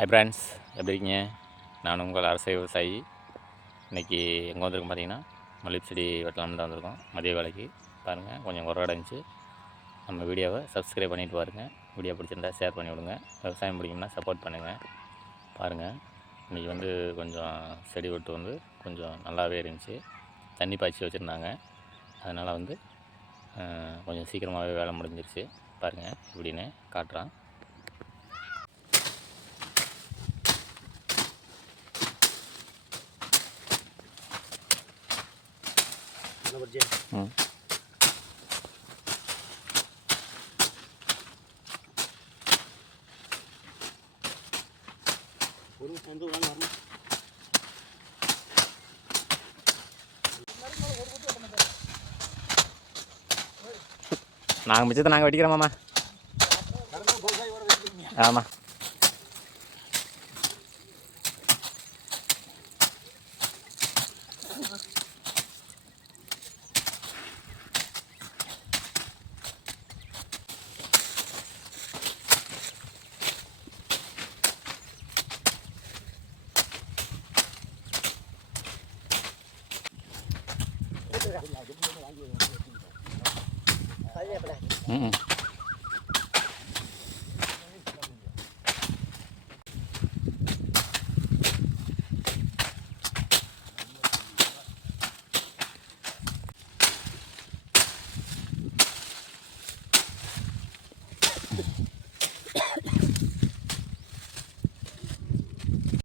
Hi friends, எப்படி இருக்கீங்க? நான் உங்கள் அரசை விவசாயி. இன்றைக்கி எங்கே வந்திருக்கோம் பார்த்தீங்கன்னா, மல்லிகை செடி வெட்டலாம்னு தான் வந்திருக்கோம். மதிய வேலைக்கு பாருங்கள், கொஞ்சம் குறைவாக இருந்துச்சு. நம்ம வீடியோவை சப்ஸ்கிரைப் பண்ணிவிட்டு பாருங்கள். வீடியோ பிடிச்சிருந்தா ஷேர் பண்ணி விடுங்க. விவசாயம் பிடிக்கும்னா சப்போர்ட் பண்ணுங்கள். பாருங்கள், இன்றைக்கி வந்து கொஞ்சம் செடி வெட்டு வந்து கொஞ்சம் நல்லாவே இருந்துச்சு. தண்ணி பாய்ச்சி வச்சுருந்தாங்க. அதனால் வந்து கொஞ்சம் சீக்கிரமாகவே வேலை முடிஞ்சிருச்சு. பாருங்கள் எப்படின்னு காட்டுறேன். நாங்கள் மிச்சத்தை நாங்கள் வெட்டிக்கிறோம் மாமா. ஆமாம்,